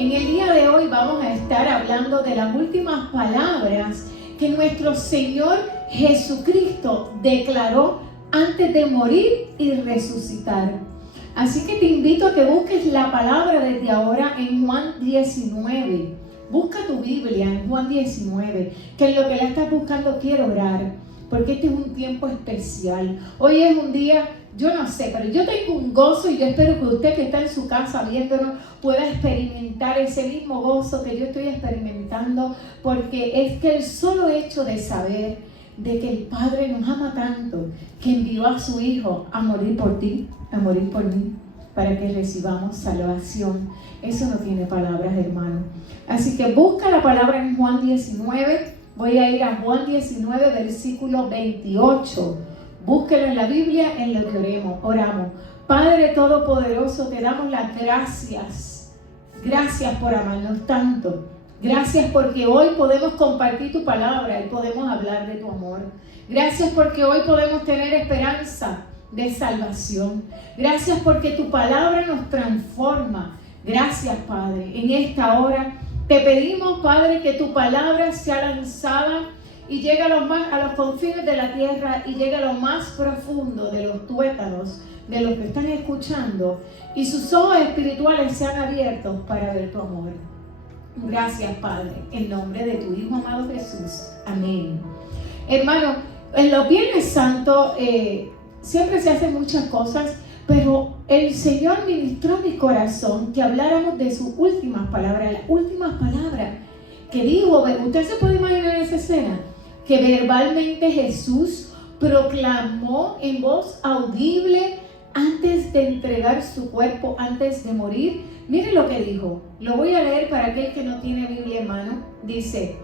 En el día de hoy vamos a estar hablando de las últimas palabras que nuestro Señor Jesucristo declaró antes de morir y resucitar. Así que te invito a que busques la palabra desde ahora en Juan 19. Busca tu Biblia en Juan 19, que en lo que la estás buscando quiero orar, porque este es un tiempo especial. Hoy es un día, yo no sé, pero yo tengo un gozo y yo espero que usted que está en su casa viéndonos pueda experimentar ese mismo gozo que yo estoy experimentando, porque es que el solo hecho de saber de que el Padre nos ama tanto, que envió a su Hijo a morir por ti, a morir por mí, para que recibamos salvación. Eso no tiene palabras, hermano. Así que busca la palabra en Juan 19. Voy a ir a Juan 19, versículo 28. Búsquelo en la Biblia en lo que oramos. Padre Todopoderoso, te damos las gracias. Gracias por amarnos tanto. Gracias porque hoy podemos compartir tu palabra y podemos hablar de tu amor. Gracias porque hoy podemos tener esperanza de salvación. Gracias porque tu palabra nos transforma. Gracias, Padre. En esta hora te pedimos, Padre, que tu palabra sea lanzada y llegue a los confines de la tierra y llegue a lo más profundo de los tuétanos de los que están escuchando y sus ojos espirituales sean abiertos para ver tu amor. Gracias, Padre, en nombre de tu Hijo amado Jesús. Amén. Hermano, en los Viernes Santos siempre se hacen muchas cosas, pero el Señor ministró mi corazón que habláramos de sus últimas palabras, las últimas palabras que dijo. Usted se puede imaginar esa escena, que verbalmente Jesús proclamó en voz audible antes de entregar su cuerpo, antes de morir. Mire lo que dijo. Lo voy a leer para aquel que no tiene Biblia en mano. Dice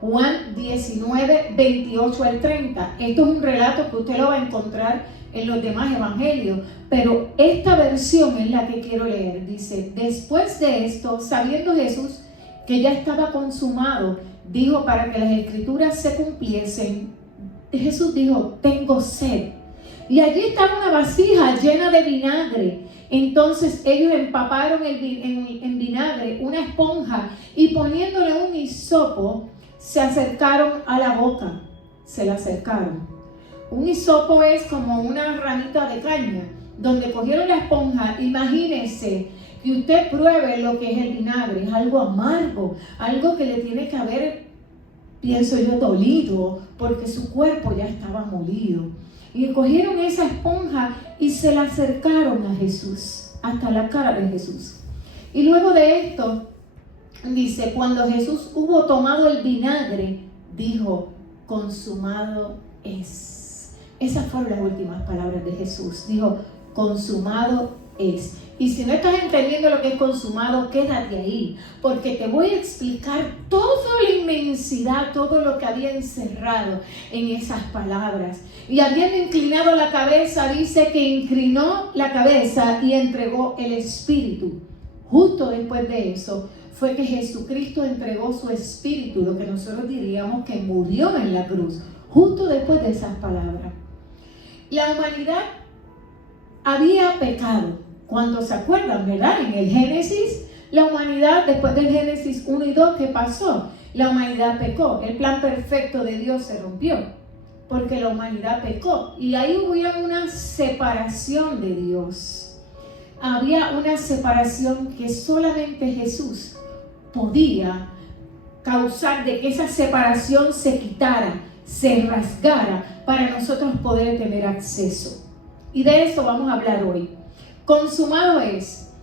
Juan 19, 28 al 30. Esto es un relato que usted lo va a encontrar en los demás evangelios, pero esta versión es la que quiero leer. Dice: después de esto, sabiendo Jesús que ya estaba consumado, dijo para que las escrituras se cumpliesen. Jesús dijo: tengo sed. Y allí estaba una vasija llena de vinagre. Entonces ellos empaparon en vinagre una esponja y poniéndole un hisopo se acercaron a la boca. Se la acercaron. Un hisopo es como una ramita de caña, donde cogieron la esponja. Imagínense que usted pruebe lo que es el vinagre. Es algo amargo, algo que le tiene que haber, pienso yo, dolido, porque su cuerpo ya estaba molido. Y cogieron esa esponja y se la acercaron a Jesús, hasta la cara de Jesús. Y luego de esto, dice, cuando Jesús hubo tomado el vinagre, dijo: consumado es. Esas fueron las últimas palabras de Jesús. Dijo: consumado es. Y si no estás entendiendo lo que es consumado, quédate ahí, porque te voy a explicar toda la inmensidad, todo lo que había encerrado en esas palabras. Y habiendo inclinado la cabeza, dice que inclinó la cabeza y entregó el espíritu. Justo después de eso fue que Jesucristo entregó su espíritu, lo que nosotros diríamos que murió en la cruz, justo después de esas palabras. La humanidad había pecado. Cuando se acuerdan, ¿verdad? En el Génesis, la humanidad, después del Génesis 1 y 2, ¿qué pasó? La humanidad pecó. El plan perfecto de Dios se rompió, porque la humanidad pecó. Y ahí hubo una separación de Dios. Había una separación que solamente Jesús podía causar, de que esa separación se quitara, se rasgara, para nosotros poder tener acceso. Y de eso vamos a hablar hoy. Consumado es.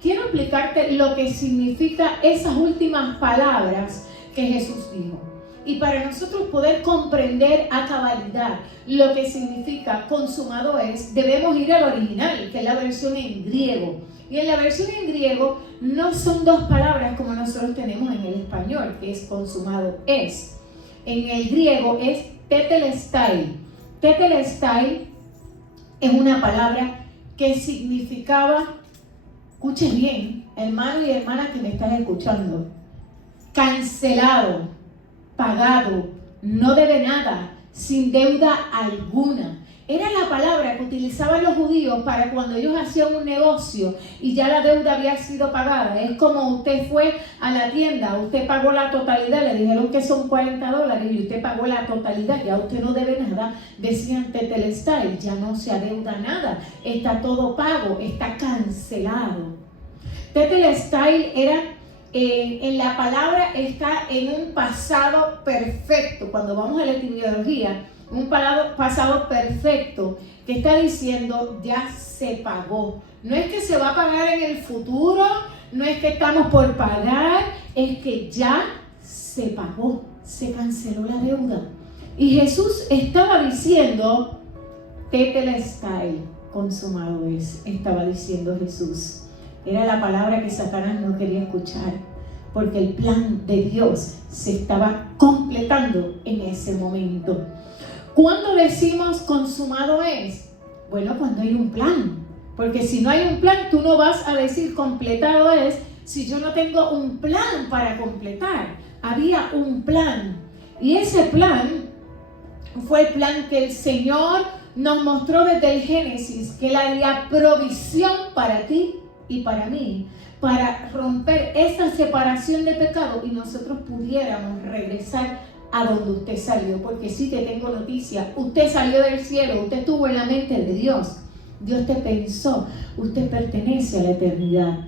Quiero explicarte lo que significa esas últimas palabras que Jesús dijo. Y para nosotros poder comprender a cabalidad lo que significa consumado es, debemos ir al original, que es la versión en griego. Y en la versión en griego no son dos palabras como nosotros tenemos en el español, que es consumado es. En el griego es tetelestai. Tetelestai es una palabra que significaba, escuchen bien, hermano y hermana que me están escuchando, cancelado, pagado, no debe nada, sin deuda alguna. Era la palabra que utilizaban los judíos para cuando ellos hacían un negocio y ya la deuda había sido pagada. Es como usted fue a la tienda, usted pagó la totalidad, le dijeron que son $40 y usted pagó la totalidad, ya usted no debe nada. Decían Tetelestai, ya no se adeuda nada, está todo pago, está cancelado. Tetelestai era, en la palabra está en un pasado perfecto. Cuando vamos a la etimología, un pasado perfecto que está diciendo ya se pagó. No es que se va a pagar en el futuro, no es que estamos por pagar, es que ya se pagó, se canceló la deuda. Y Jesús estaba diciendo, Tetelestai, consumado es, estaba diciendo Jesús. Era la palabra que Satanás no quería escuchar, porque el plan de Dios se estaba completando en ese momento. ¿Cuándo decimos consumado es? Bueno, cuando hay un plan. Porque si no hay un plan, tú no vas a decir completado es si yo no tengo un plan para completar. Había un plan. Y ese plan fue el plan que el Señor nos mostró desde el Génesis, que Él haría provisión para ti y para mí, para romper esa separación de pecado y nosotros pudiéramos regresar a donde usted salió. Porque sí te tengo noticia, usted salió del cielo, usted estuvo en la mente de Dios, Dios te pensó, usted pertenece a la eternidad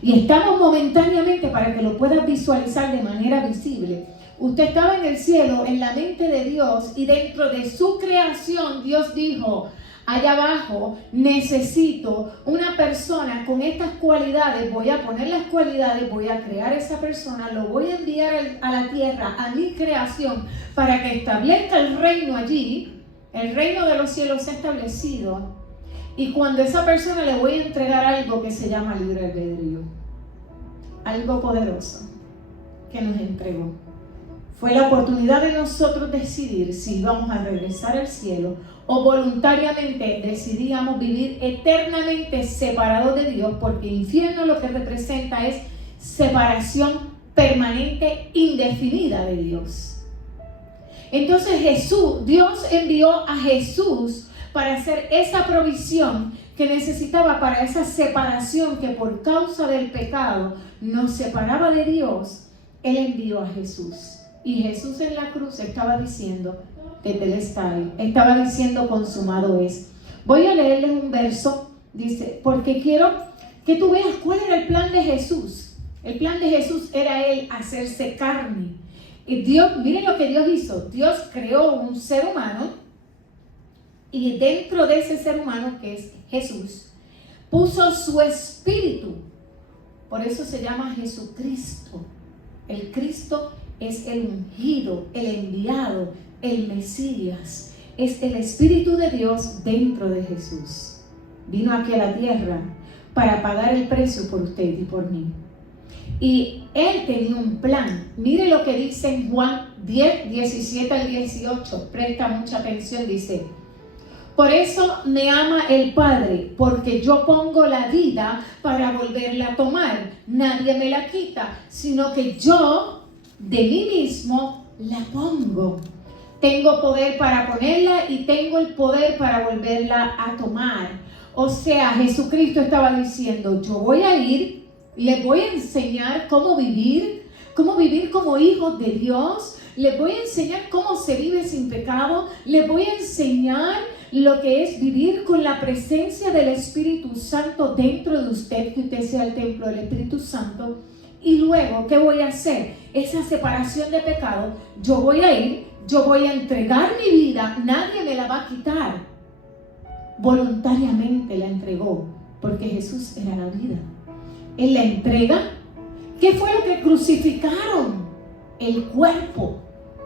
y estamos momentáneamente, para que lo puedas visualizar de manera visible, usted estaba en el cielo, en la mente de Dios, y dentro de su creación Dios dijo, allá abajo necesito una persona con estas cualidades, voy a poner las cualidades, voy a crear esa persona, lo voy a enviar a la tierra, a mi creación, para que establezca el reino allí. El reino de los cielos se ha establecido, y cuando esa persona le voy a entregar algo que se llama libre albedrío, algo poderoso que nos entregó. Fue la oportunidad de nosotros decidir si íbamos a regresar al cielo o voluntariamente decidíamos vivir eternamente separados de Dios, porque infierno lo que representa es separación permanente, indefinida de Dios. Entonces Dios envió a Jesús para hacer esa provisión que necesitaba para esa separación que por causa del pecado nos separaba de Dios. Él envió a Jesús. Y Jesús en la cruz estaba diciendo, Tetelestai, estaba diciendo consumado es. Voy a leerles un verso, dice, porque quiero que tú veas cuál era el plan de Jesús. El plan de Jesús era Él hacerse carne. Y Dios, miren lo que Dios hizo. Dios creó un ser humano, y dentro de ese ser humano, que es Jesús, puso su espíritu. Por eso se llama Jesucristo. El Cristo es el ungido, el enviado, el Mesías. Es el Espíritu de Dios dentro de Jesús. Vino aquí a la tierra para pagar el precio por usted y por mí. Y Él tenía un plan. Mire lo que dice en Juan 10, 17 al 18. Presta mucha atención, dice: por eso me ama el Padre, porque yo pongo la vida para volverla a tomar. Nadie me la quita, sino que yo de mí mismo la pongo. Tengo poder para ponerla y tengo el poder para volverla a tomar. O sea, Jesucristo estaba diciendo, yo voy a ir, les voy a enseñar cómo vivir como hijos de Dios. Les voy a enseñar cómo se vive sin pecado. Les voy a enseñar lo que es vivir con la presencia del Espíritu Santo dentro de usted, que usted sea el templo del Espíritu Santo. Y luego, ¿qué voy a hacer? Esa separación de pecado, yo voy a ir, yo voy a entregar mi vida, nadie me la va a quitar. Voluntariamente la entregó, porque Jesús era la vida. Él la entrega. ¿Qué fue lo que crucificaron? El cuerpo.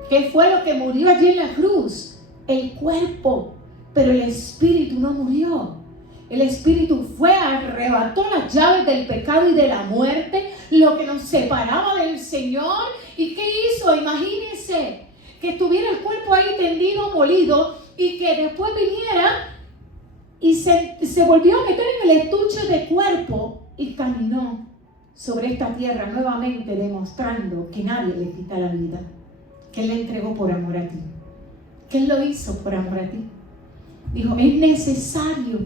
¿Qué fue lo que murió allí en la cruz? El cuerpo. Pero el espíritu no murió. El espíritu fue, arrebató las llaves del pecado y de la muerte, lo que nos separaba del Señor. ¿Y qué hizo? Imagínense que estuviera el cuerpo ahí tendido, molido, y que después viniera y se volvió a meter en el estuche de cuerpo y caminó sobre esta tierra nuevamente, demostrando que nadie le quita la vida, que Él le entregó por amor a ti, que Él lo hizo por amor a ti. Dijo, es necesario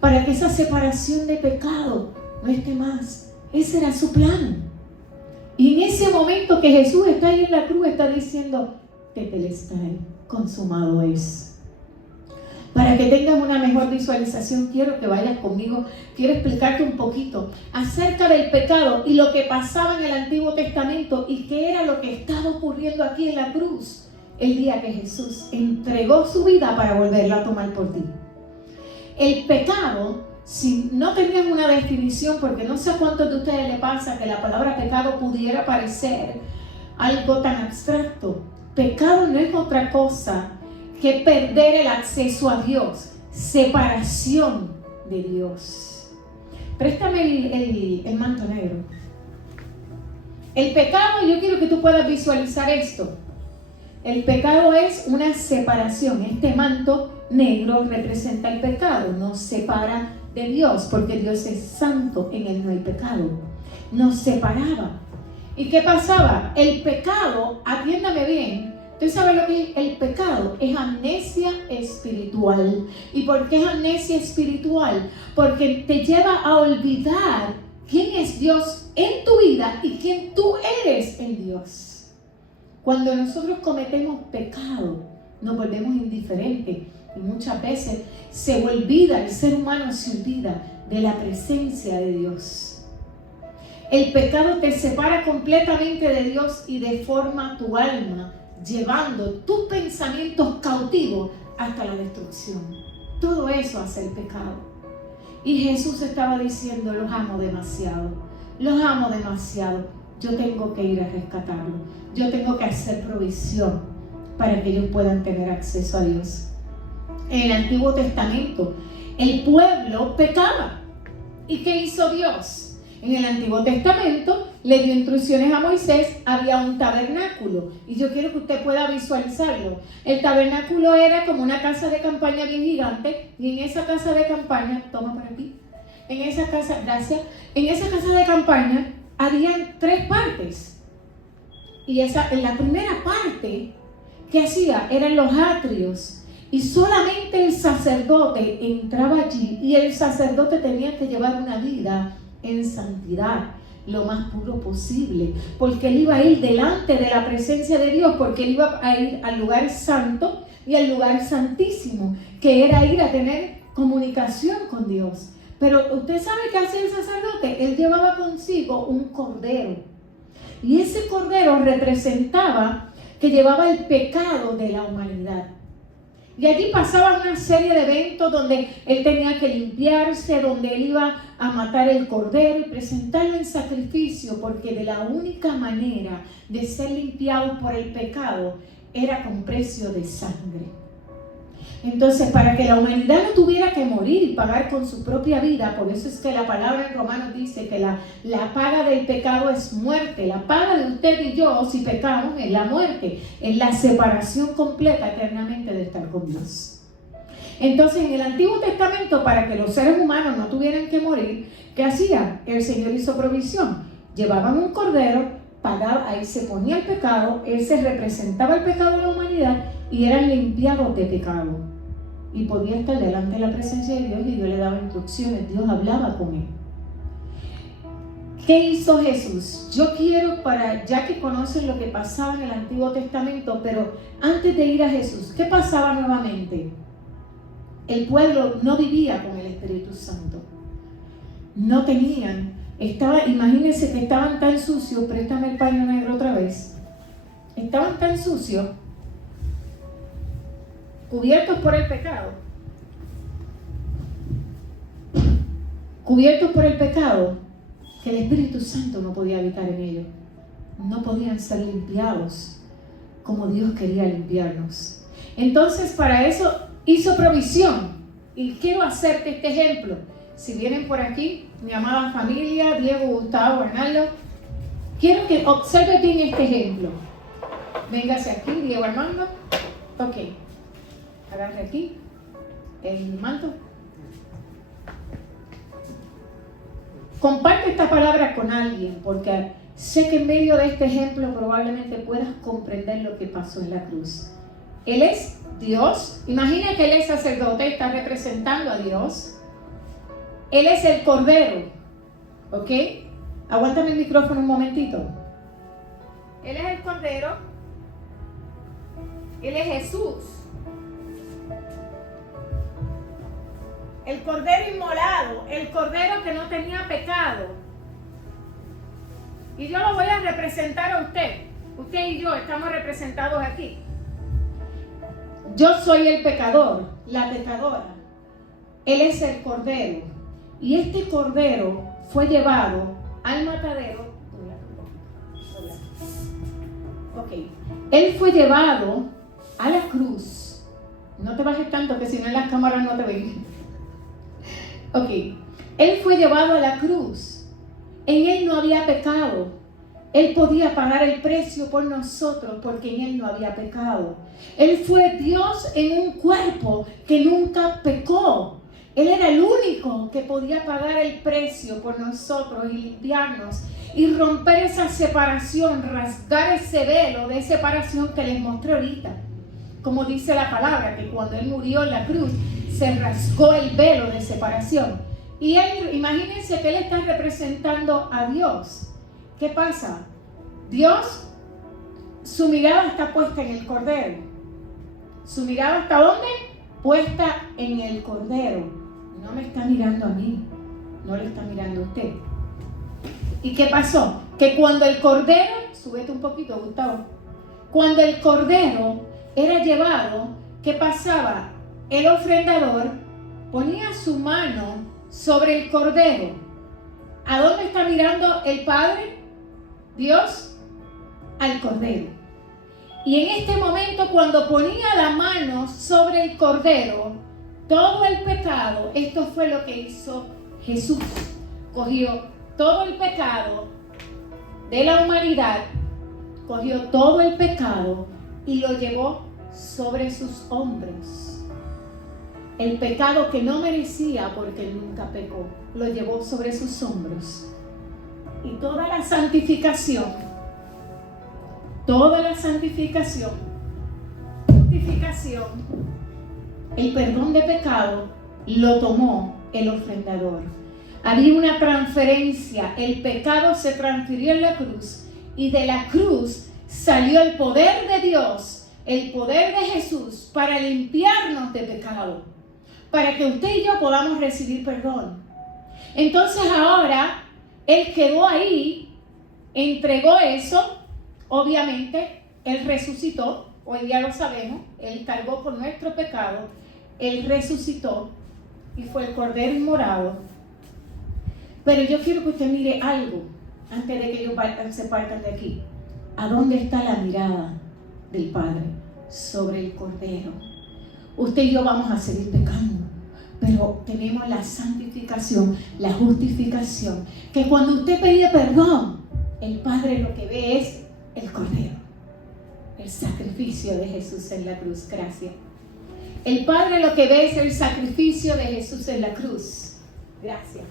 para que esa separación de pecado no esté más. Ese era su plan. Y en ese momento que Jesús está ahí en la cruz, está diciendo, tetelestai, consumado es. Para que tengas una mejor visualización, quiero que vayas conmigo. Quiero explicarte un poquito acerca del pecado y lo que pasaba en el Antiguo Testamento y qué era lo que estaba ocurriendo aquí en la cruz el día que Jesús entregó su vida para volverla a tomar por ti. El pecado, si no tenías una definición, porque no sé a cuántos de ustedes le pasa que la palabra pecado pudiera parecer algo tan abstracto. Pecado no es otra cosa que perder el acceso a Dios, separación de Dios. Préstame el manto negro. El pecado, yo quiero que tú puedas visualizar esto. El pecado es una separación. Este manto negro representa el pecado, nos separa de Dios, porque Dios es santo, en Él no hay pecado. Nos separaba. ¿Y qué pasaba? El pecado, atiéndame bien, ¿usted sabe lo que es el pecado? Es amnesia espiritual. ¿Y por qué es amnesia espiritual? Porque te lleva a olvidar quién es Dios en tu vida y quién tú eres en Dios. Cuando nosotros cometemos pecado, nos volvemos indiferentes y muchas veces se olvida, el ser humano se olvida de la presencia de Dios. El pecado te separa completamente de Dios y deforma tu alma, llevando tus pensamientos cautivos hasta la destrucción. Todo eso hace el pecado. Y Jesús estaba diciendo, los amo demasiado, los amo demasiado. Yo tengo que ir a rescatarlos. Yo tengo que hacer provisión para que ellos puedan tener acceso a Dios. En el Antiguo Testamento, el pueblo pecaba. ¿Y qué hizo Dios? En el Antiguo Testamento le dio instrucciones a Moisés, había un tabernáculo. Y yo quiero que usted pueda visualizarlo. El tabernáculo era como una casa de campaña bien gigante. Y en esa casa de campaña, toma para aquí. En esa casa, gracias. En esa casa de campaña habían 3 partes. Y en la primera parte, ¿qué hacía? Eran los atrios. Y solamente el sacerdote entraba allí. Y el sacerdote tenía que llevar una vida en santidad, lo más puro posible, porque él iba a ir delante de la presencia de Dios, porque él iba a ir al lugar santo y al lugar santísimo, que era ir a tener comunicación con Dios. Pero usted sabe qué hacía el sacerdote. Él llevaba consigo un cordero, y ese cordero representaba que llevaba el pecado de la humanidad. Y allí pasaba una serie de eventos donde él tenía que limpiarse, donde él iba a matar el cordero y presentarlo en sacrificio, porque de la única manera de ser limpiados por el pecado era con precio de sangre. Entonces, para que la humanidad no tuviera que morir y pagar con su propia vida, por eso es que la palabra en Romanos dice que la paga del pecado es muerte. La paga de usted y yo, si pecamos, es la muerte, es la separación completa eternamente de estar con Dios. Entonces, en el Antiguo Testamento, para que los seres humanos no tuvieran que morir, ¿qué hacía? El Señor hizo provisión. Llevaban un cordero, pagaba, ahí se ponía el pecado, ese representaba el pecado de la humanidad y eran limpiados de pecado. Y podía estar delante de la presencia de Dios y Dios le daba instrucciones, Dios hablaba con él. ¿Qué hizo Jesús? Yo quiero, ya que conocen lo que pasaba en el Antiguo Testamento, pero antes de ir a Jesús, ¿qué pasaba nuevamente? El pueblo no vivía con el Espíritu Santo. No tenían, imagínense que estaban tan sucios, préstame el paño negro otra vez. Estaban tan sucios, cubiertos por el pecado, que el Espíritu Santo no podía habitar en ellos. No podían ser limpiados como Dios quería limpiarnos. Entonces, para eso hizo provisión. Y quiero hacerte este ejemplo. Si vienen por aquí, mi amada familia, Diego, Gustavo, Arnaldo, quiero que observe bien este ejemplo. Véngase aquí, Diego Armando. Ok. Agarre aquí el manto. Comparte esta palabra con alguien, porque sé que en medio de este ejemplo probablemente puedas comprender lo que pasó en la cruz. Él es Dios. Imagina que Él es sacerdote, está representando a Dios. Él es el Cordero. ¿Ok? Aguántame el micrófono un momentito. Él es el Cordero. Él es Jesús. El Cordero inmolado. El Cordero que no tenía pecado. Y yo lo voy a representar a usted. Usted y yo estamos representados aquí. Yo soy el pecador, la pecadora. Él es el Cordero. Y este Cordero fue llevado al matadero. Ok. Él fue llevado a la cruz. No te bajes tanto que si no en las cámaras no te ven. Ok. Él fue llevado a la cruz. En Él no había pecado. Él podía pagar el precio por nosotros porque en Él no había pecado. Él fue Dios en un cuerpo que nunca pecó. Él era el único que podía pagar el precio por nosotros y limpiarnos y romper esa separación, rasgar ese velo de separación que les mostré ahorita. Como dice la palabra, que cuando Él murió en la cruz, se rasgó el velo de separación. Y Él, imagínense que Él está representando a Dios. ¿Qué pasa? Dios, su mirada está puesta en el Cordero. ¿Su mirada está dónde? Puesta en el Cordero. No me está mirando a mí, no le está mirando a usted. ¿Y qué pasó? Que cuando el Cordero, súbete un poquito, Gustavo, cuando el Cordero era llevado, ¿qué pasaba? El ofrendador ponía su mano sobre el Cordero. ¿A dónde está mirando el Padre? Dios, al Cordero. Y en este momento, cuando ponía la mano sobre el Cordero, todo el pecado, esto fue lo que hizo Jesús. Cogió todo el pecado de la humanidad, cogió todo el pecado y lo llevó sobre sus hombros. El pecado que no merecía porque Él nunca pecó, lo llevó sobre sus hombros. Y toda la santificación, justificación, el perdón de pecado lo tomó el ofrendador. Había una transferencia, el pecado se transfirió en la cruz y de la cruz salió el poder de Dios, el poder de Jesús para limpiarnos de pecado, para que usted y yo podamos recibir perdón. Entonces ahora Él quedó ahí, entregó eso, obviamente Él resucitó, hoy día lo sabemos, Él cargó por nuestro pecado, Él resucitó y fue el Cordero inmolado. Pero yo quiero que usted mire algo antes de que ellos se partan de aquí. ¿A dónde está la mirada del Padre? Sobre el Cordero. Usted y yo vamos a seguir pecando, pero tenemos la santificación, la justificación, que cuando usted pide perdón, el Padre lo que ve es el Cordero, el sacrificio de Jesús en la cruz. Gracias. El Padre lo que ve es el sacrificio de Jesús en la cruz. Gracias.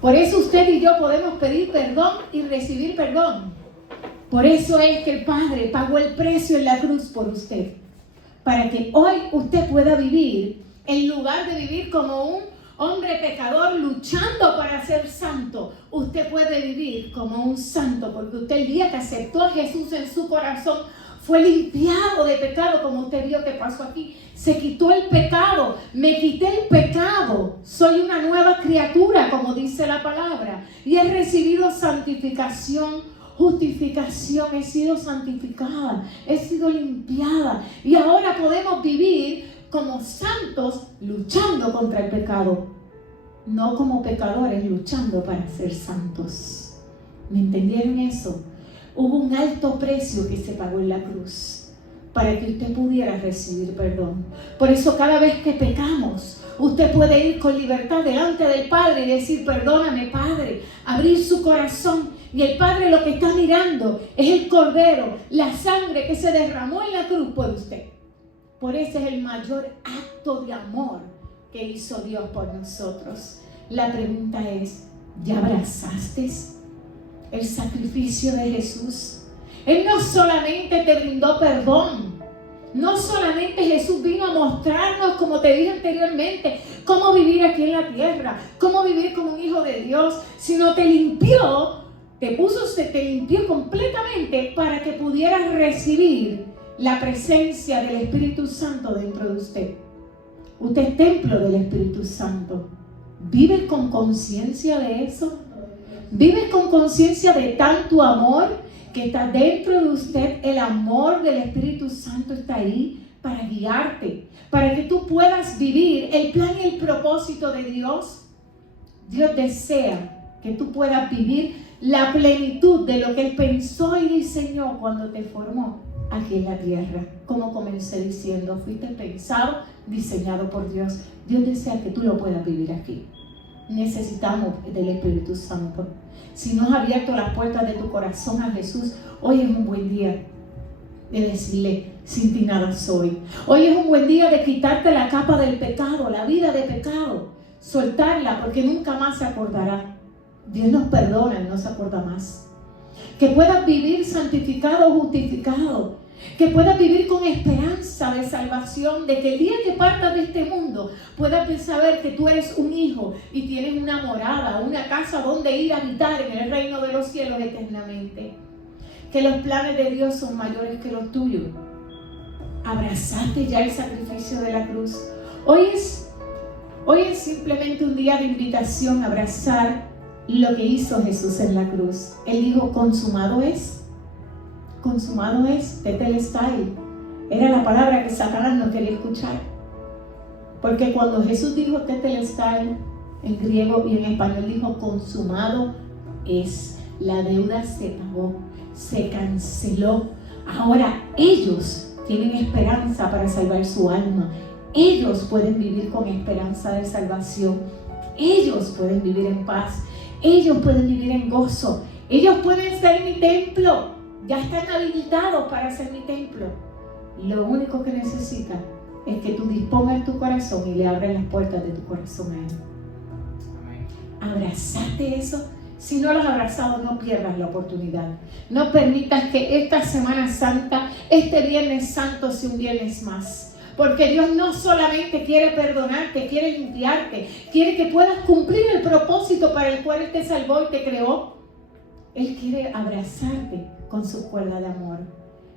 Por eso usted y yo podemos pedir perdón y recibir perdón. Por eso es que el Padre pagó el precio en la cruz por usted. Para que hoy usted pueda vivir, en lugar de vivir como un hombre pecador luchando para ser santo, usted puede vivir como un santo, porque usted el día que aceptó a Jesús en su corazón, fue limpiado de pecado, como usted vio que pasó aquí. Se quitó el pecado, me quité el pecado. Soy una nueva criatura, como dice la palabra. Y he recibido santificación, justificación. He sido santificada, he sido limpiada. Y ahora podemos vivir como santos luchando contra el pecado. No como pecadores luchando para ser santos. ¿Me entendieron eso? Hubo un alto precio que se pagó en la cruz para que usted pudiera recibir perdón. Por eso cada vez que pecamos, usted puede ir con libertad delante del Padre y decir: perdóname, Padre, abrir su corazón. Y el Padre lo que está mirando es el Cordero, la sangre que se derramó en la cruz por usted. Por ese es el mayor acto de amor que hizo Dios por nosotros. La pregunta es: ¿ya abrazaste el sacrificio de Jesús? Él no solamente te brindó perdón, No solamente Jesús vino a mostrarnos, como te dije anteriormente, cómo vivir aquí en la tierra, cómo vivir como un hijo de Dios, sino te limpió, te limpió completamente para que pudieras recibir la presencia del Espíritu Santo dentro de usted. Usted es templo del Espíritu Santo. ¿Vives con conciencia de eso? ¿Vives con conciencia de tanto amor que está dentro de usted? El amor del Espíritu Santo está ahí para guiarte, para que tú puedas vivir el plan y el propósito de Dios. Dios desea que tú puedas vivir la plenitud de lo que Él pensó y diseñó cuando te formó aquí en la tierra. Como comencé diciendo, fuiste pensado, diseñado por Dios. Dios desea que tú lo puedas vivir aquí. Necesitamos del Espíritu Santo. Si no has abierto las puertas de tu corazón a Jesús, hoy es un buen día de decirle, sin ti nada soy. Hoy es un buen día de quitarte la capa del pecado, la vida de pecado, soltarla porque nunca más se acordará. Dios nos perdona y no se acuerda más. Que puedas vivir santificado, justificado. Que puedas vivir con esperanza de salvación, de que el día que partas de este mundo puedas saber que tú eres un hijo y tienes una morada, una casa donde ir a habitar en el reino de los cielos eternamente. Que los planes de Dios son mayores que los tuyos. Abrazaste ya el sacrificio de la cruz. Hoy es simplemente un día de invitación a abrazar lo que hizo Jesús en la cruz. Él dijo, consumado es. Consumado es, tetelestai. Era la palabra que Satanás no quería escuchar. Porque cuando Jesús dijo tetelestai, en griego y en español dijo consumado es. La deuda se pagó, se canceló. Ahora ellos tienen esperanza para salvar su alma. Ellos pueden vivir con esperanza de salvación. Ellos pueden vivir en paz. Ellos pueden vivir en gozo. Ellos pueden ser mi templo. Ya están habilitados para ser mi templo. Lo único que necesitan es que tú dispongas tu corazón y le abras las puertas de tu corazón a Él. Abrazate eso. Si no lo has abrazado, no pierdas la oportunidad. No permitas que esta Semana Santa, este Viernes Santo sea un viernes más. Porque Dios no solamente quiere perdonarte, quiere limpiarte, quiere que puedas cumplir el propósito para el cual Él te salvó y te creó. Él quiere abrazarte con su cuerda de amor.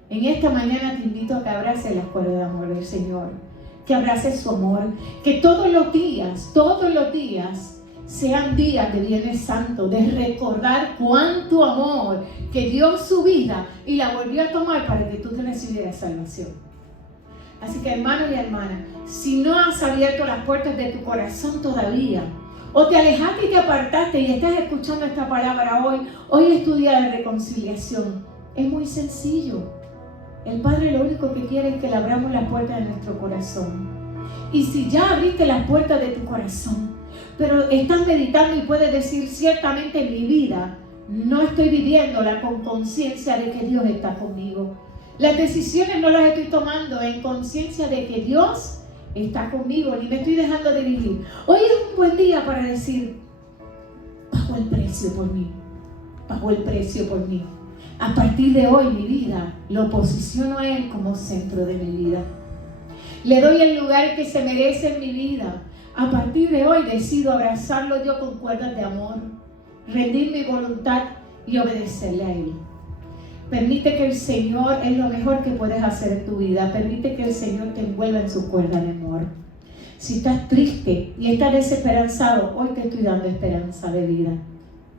En esta mañana te invito a que abraces la cuerda de amor del Señor, que abraces su amor, que todos los días sean días de Viernes Santo, de recordar cuánto amor que dio su vida y la volvió a tomar para que tú te recibieras salvación. Así que hermano y hermana, si no has abierto las puertas de tu corazón todavía, o te alejaste y te apartaste y estás escuchando esta palabra hoy es tu día de reconciliación. Es muy sencillo. El Padre lo único que quiere es que le abramos las puertas de nuestro corazón. Y si ya abriste las puertas de tu corazón, pero estás meditando y puedes decir, ciertamente en mi vida no estoy viviéndola con conciencia de que Dios está conmigo. Las decisiones no las estoy tomando en conciencia de que Dios está conmigo, ni me estoy dejando dirigir. Hoy es un buen día para decir, pagó el precio por mí, pagó el precio por mí. A partir de hoy mi vida lo posiciono a Él como centro de mi vida. Le doy el lugar que se merece en mi vida. A partir de hoy decido abrazarlo yo con cuerdas de amor, rendir mi voluntad y obedecerle a Él. Permite que el Señor es lo mejor que puedes hacer en tu vida. Permite que el Señor te envuelva en su cuerda de amor. Si estás triste y estás desesperanzado, hoy te estoy dando esperanza de vida.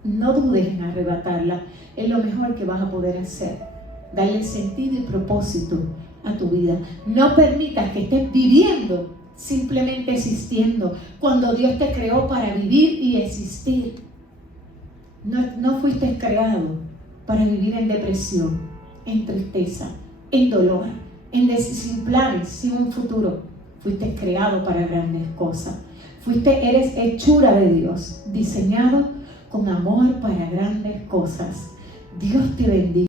No dudes en arrebatarla. Es lo mejor que vas a poder hacer. Darle sentido y propósito a tu vida. No permitas que estés viviendo simplemente existiendo, cuando Dios te creó para vivir y existir. No fuiste creado para vivir en depresión, en tristeza, en dolor, sin planes, sin un futuro. Fuiste creado para grandes cosas. Eres hechura de Dios, diseñado con amor para grandes cosas. Dios te bendiga.